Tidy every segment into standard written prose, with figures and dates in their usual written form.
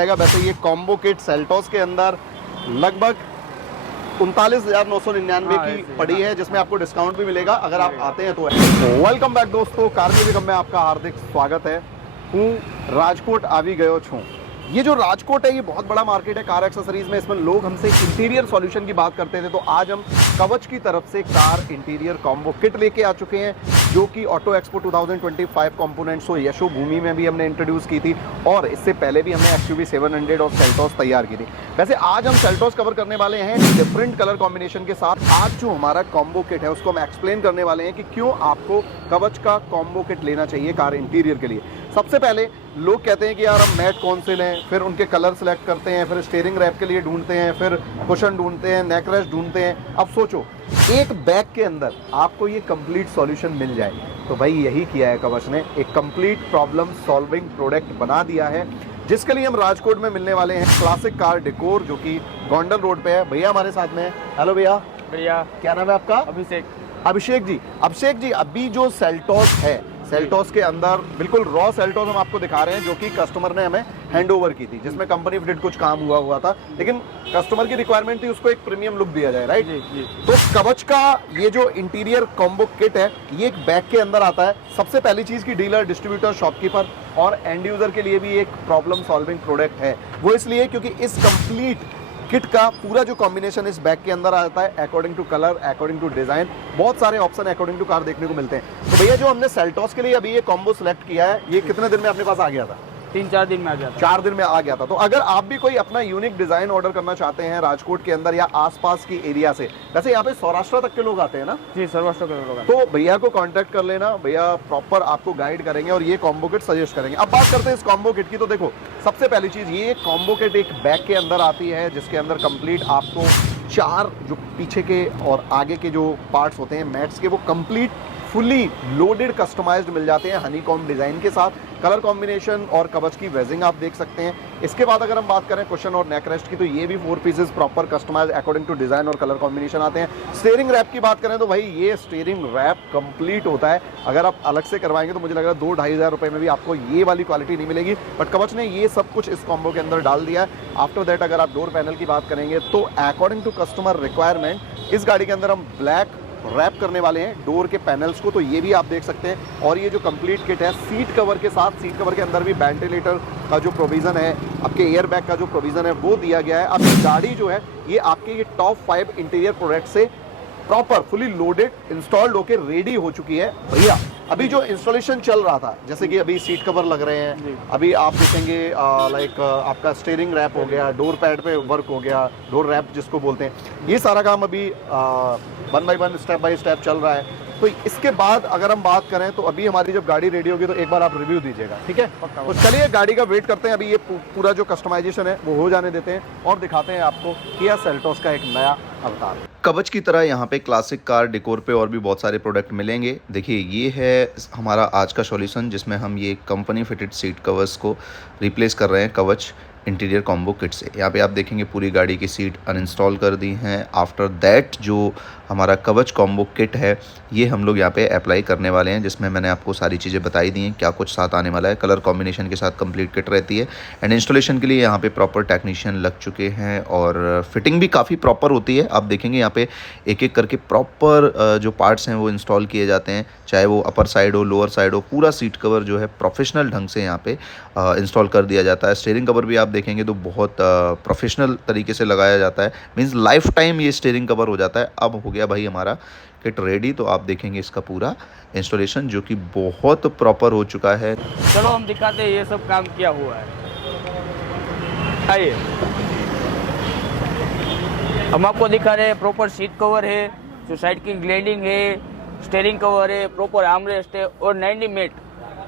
वैसे ये combo kit Seltos के अंदर लगभग 39,999 की पड़ी है, जिसमें आपको डिस्काउंट भी मिलेगा अगर आप आते हैं तो। वेलकम बैक दोस्तों, कार म्यूजिक में आपका हार्दिक स्वागत है। हूँ राजकोट आवी गयो छूं। ये जो राजकोट है ये बहुत बड़ा मार्केट है कार एक्सेसरीज में। इसमें लोग हमसे इंटीरियर सॉल्यूशन की बात करते थे, तो आज हम कवच की तरफ से कार इंटीरियर कॉम्बो किट लेके आ चुके हैं, जो कि ऑटो एक्सपो 2025 कंपोनेंट्स हो यशो भूमि में भी हमने इंट्रोड्यूस की थी, और इससे पहले भी हमने एक्सयूवी 700 और सेल्टोस तैयार की थी। वैसे आज हम सेल्टोस कवर करने वाले हैं डिफरेंट कलर कॉम्बिनेशन के साथ। आज जो हमारा कॉम्बो किट है उसको हम एक्सप्लेन करने वाले हैं कि क्यों आपको कवच का कॉम्बो किट लेना चाहिए कार इंटीरियर के लिए। सबसे पहले लोग कहते हैं कि यार हम मैट कौन से लें, फिर उनके कलर सेलेक्ट करते हैं, फिर स्टीयरिंग रैप के लिए ढूंढते हैं, फिर कुशन ढूंढते हैं, नेक रेस्ट ढूंढते हैं। अब सोचो एक बैग के अंदर आपको ये कंप्लीट सॉल्यूशन मिल जाए, तो भाई यही किया है कवच ने, एक कंप्लीट प्रॉब्लम सॉल्विंग प्रोडक्ट बना दिया है, जिसके लिए हम राजकोट में मिलने वाले हैं क्लासिक कार डेकोर, जो कि गोंडल रोड पे है। भैया हमारे साथ में है। हेलो भैया। भैया क्या नाम है आपका? अभिषेक जी, अभी जो सेल्टोस है, सेल्टोस के अंदर बिल्कुल रॉ सेल्टोस हम आपको दिखा रहे हैं, जो कि कस्टमर ने हमें हैंड ओवर की थी, जिसमें कंपनी फिटेड कुछ काम हुआ था, लेकिन कस्टमर की रिक्वायरमेंट थी उसको एक प्रीमियम लुक दिया जाए, राइट? जी। तो कवच का ये जो इंटीरियर कॉम्बो किट है ये एक बैग के अंदर आता है। सबसे पहली चीज की डीलर, डिस्ट्रीब्यूटर, शॉपकीपर और एंड यूजर के लिए भी एक प्रॉब्लम सॉल्विंग प्रोडक्ट है। वो इसलिए क्योंकि इस कंप्लीट किट का पूरा जो कॉम्बिनेशन इस बैग के अंदर आता है, according to colour, according to design, बहुत सारे ऑप्शन अकॉर्डिंग टू कार देखने को मिलते हैं। तो भैया जो हमने सेल्टोस के लिए अभी ये कॉम्बो सिलेक्ट किया है, ये कितने दिन में अपने पास आ गया था? 3-4 दिन में आ गया था। 4 दिन में आ गया था। तो अगर आप भी कोई अपना यूनिक डिजाइन ऑर्डर करना चाहते हैं राजकोट के अंदर या आसपास की एरिया से, वैसे यहाँ पे सौराष्ट्र तक के लोग आते हैं ना? जी, सौराष्ट्र के लोग। तो भैया को कांटेक्ट कर लेना, भैया प्रॉपर आपको गाइड करेंगे और ये कॉम्बो किट सजेस्ट करेंगे। अब बात करते हैं इस कॉम्बो किट की। तो देखो सबसे पहली चीज, ये कॉम्बो किट एक बैग के अंदर आती है, जिसके अंदर कंप्लीट आपको 4 जो पीछे के और आगे के जो पार्ट्स होते हैं मैट्स के, वो कंप्लीट फुली लोडेड कस्टमाइज्ड मिल जाते हैं हनीकॉम्ब डिजाइन के साथ। कलर कॉम्बिनेशन और कवच की वेजिंग आप देख सकते हैं। इसके बाद अगर हम बात करें कुशन और नेक रेस्ट की, तो ये भी 4 pieces proper customise according to design और कलर कॉम्बिनेशन आते हैं। स्टीयरिंग रैप की बात करें तो भाई ये स्टीयरिंग रैप कंप्लीट होता है। अगर आप अलग से करवाएंगे तो मुझे लग रहा है 2-2.5 हज़ार रुपए में भी आपको ये वाली क्वालिटी नहीं मिलेगी, बट कवच ने ये सब कुछ इस कॉम्बो के अंदर डाल दिया है। आफ्टर दैट अगर आप डोर पैनल की बात करेंगे तो अकॉर्डिंग टू कस्टमर रिक्वायरमेंट इस गाड़ी के अंदर हम ब्लैक रैप करने वाले हैं डोर के पैनल्स को, तो ये भी आप देख सकते हैं। और ये जो कंप्लीट किट है सीट कवर के साथ, सीट कवर के अंदर भी वेंटिलेटर का जो प्रोविजन है, आपके एयर बैग का जो प्रोविजन है वो दिया गया है। अब गाड़ी जो है ये आपके ये टॉप 5 इंटीरियर प्रोडक्ट से प्रॉपर फुली लोडेड इंस्टॉल्ड होके रेडी हो चुकी है। भैया अभी जो इंस्टॉलेशन चल रहा था, जैसे कि अभी सीट कवर लग रहे हैं, अभी आप देखेंगे लाइक आपका स्टीयरिंग रैप हो गया, डोर पैड पे वर्क हो गया, डोर रैप जिसको बोलते हैं, ये सारा काम अभी 1 बाय 1 स्टेप बाय स्टेप चल रहा है। तो इसके बाद अगर हम बात करें तो अभी हमारी जब गाड़ी रेडी होगी तो एक बार आप रिव्यू दीजिएगा, ठीक है? तो चलिए गाड़ी का वेट करते हैं। अभी ये पूरा जो कस्टमाइजेशन है वो हो जाने देते हैं और दिखाते हैं आपको किया सेल्टोस का एक नया अवतार। कवच की तरह यहाँ पे क्लासिक कार डेकोर पे और भी बहुत सारे प्रोडक्ट मिलेंगे। देखिए ये है हमारा आज का सॉल्यूशन, जिसमें हम ये कंपनी फिटेड सीट कवर्स को रिप्लेस कर रहे हैं कवच इंटीरियर कॉम्बो किट से। यहाँ पे आप देखेंगे पूरी गाड़ी की सीट अनइंस्टॉल कर दी हैं। आफ्टर दैट जो हमारा कवच कॉम्बो किट है ये हम लोग यहाँ पे अप्लाई करने वाले हैं, जिसमें मैंने आपको सारी चीज़ें बताई दी हैं क्या कुछ साथ आने वाला है। कलर कॉम्बिनेशन के साथ कंप्लीट किट रहती है एंड इंस्टॉलेशन के लिए यहाँ पे प्रॉपर टेक्नीशियन लग चुके हैं और फिटिंग भी काफ़ी प्रॉपर होती है। आप देखेंगे यहाँ पे एक एक करके प्रॉपर जो पार्ट्स हैं वो इंस्टॉल किए जाते हैं, चाहे वो अपर साइड हो, लोअर साइड हो, पूरा सीट कवर जो है प्रोफेशनल ढंग से यहाँ पे इंस्टॉल कर दिया जाता है। स्टीयरिंग कवर भी आप देखेंगे तो बहुत प्रोफेशनल तरीके से लगाया जाता है, मीन्स लाइफ टाइम ये स्टीयरिंग कवर हो जाता है। अब हो गया भाई हमारा किट रेडी, तो आप देखेंगे इसका पूरा इंस्टॉलेशन जो कि बहुत प्रॉपर हो चुका है। चलो हम दिखाते हैं ये सब काम किया हुआ है। आइए हम आपको दिखा रहे हैं, प्रॉपर सीट कवर है, जो साइड की ग्लेडिंग है, स्टीयरिंग कवर है, प्रॉपर आर्मरेस्ट है और 90 मैट,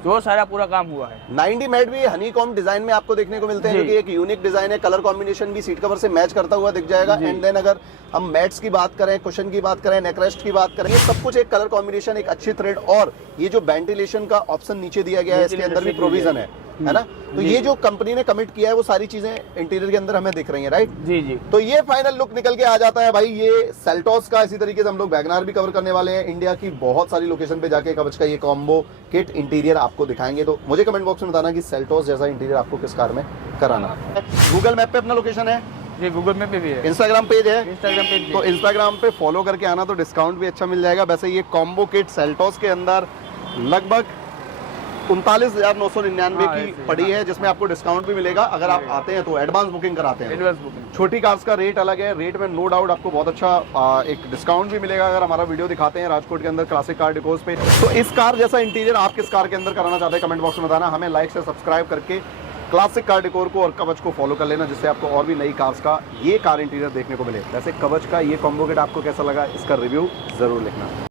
जो सारा पूरा काम हुआ है। 90 मैट भी हनीकॉम्ब डिजाइन में आपको देखने को मिलते हैं, जो कि एक यूनिक डिजाइन है। कलर कॉम्बिनेशन भी सीट कवर से मैच करता हुआ दिख जाएगा। एंड देन अगर हम मैट्स की बात करें, कुशन की बात करें, नेक रेस्ट की बात करें, ये सब कुछ एक कलर कॉम्बिनेशन, एक अच्छी थ्रेड, और ये जो वेंटिलेशन का ऑप्शन नीचे दिया गया है इसके अंदर भी प्रोविजन है। है ना। तो ये जो कंपनी ने कमिट किया है वो सारी चीजें इंटीरियर के अंदर हमें दिख रही हैं, राइट। जी जी। तो ये फाइनल लुक निकल के आ जाता है भाई ये सेल्टोस का। इसी तरीके से हम लोग वैगनार भी कवर करने वाले हैं। इंडिया की बहुत सारी लोकेशन पे जाके कवच का ये कॉम्बो किट इंटीरियर आपको दिखाएंगे। तो मुझे कमेंट बॉक्स में बताना कि सेल्टोस जैसा इंटीरियर आपको किस कार में कराना है। गूगल मैप पे अपना लोकेशन है जी, गूगल मैप पे भी है, इंस्टाग्राम पेज है। इंस्टाग्राम पेज भी तो इंस्टाग्राम पे फॉलो करके आना तो डिस्काउंट भी अच्छा मिल जाएगा। वैसे ये कॉम्बो किट सेल्टोस के अंदर लगभग 39,999 हाँ, की ऐसे, पड़ी हाँ, है, जिसमें आपको डिस्काउंट भी मिलेगा अगर आप आते हैं तो एडवांस बुकिंग कराते हैं। Advance booking. छोटी कार्स का रेट अलग है, रेट में नो डाउट आपको बहुत अच्छा एक डिस्काउंट भी मिलेगा अगर हमारा वीडियो दिखाते हैं राजकोट के अंदर क्लासिक कार डिकोर्स पे। तो इस कार जैसा इंटीरियर आप किस कार के अंदर कराना चाहते हैं कमेंट बॉक्स में बताना। हमें लाइक से सब्सक्राइब करके क्लासिक कार डिकोर को और कवच को फॉलो कर लेना, जिससे आपको और भी नई कार्स का ये कार इंटीरियर देखने को मिले। वैसे कवच का ये कॉम्बो किट आपको कैसा लगा, इसका रिव्यू जरूर लिखना।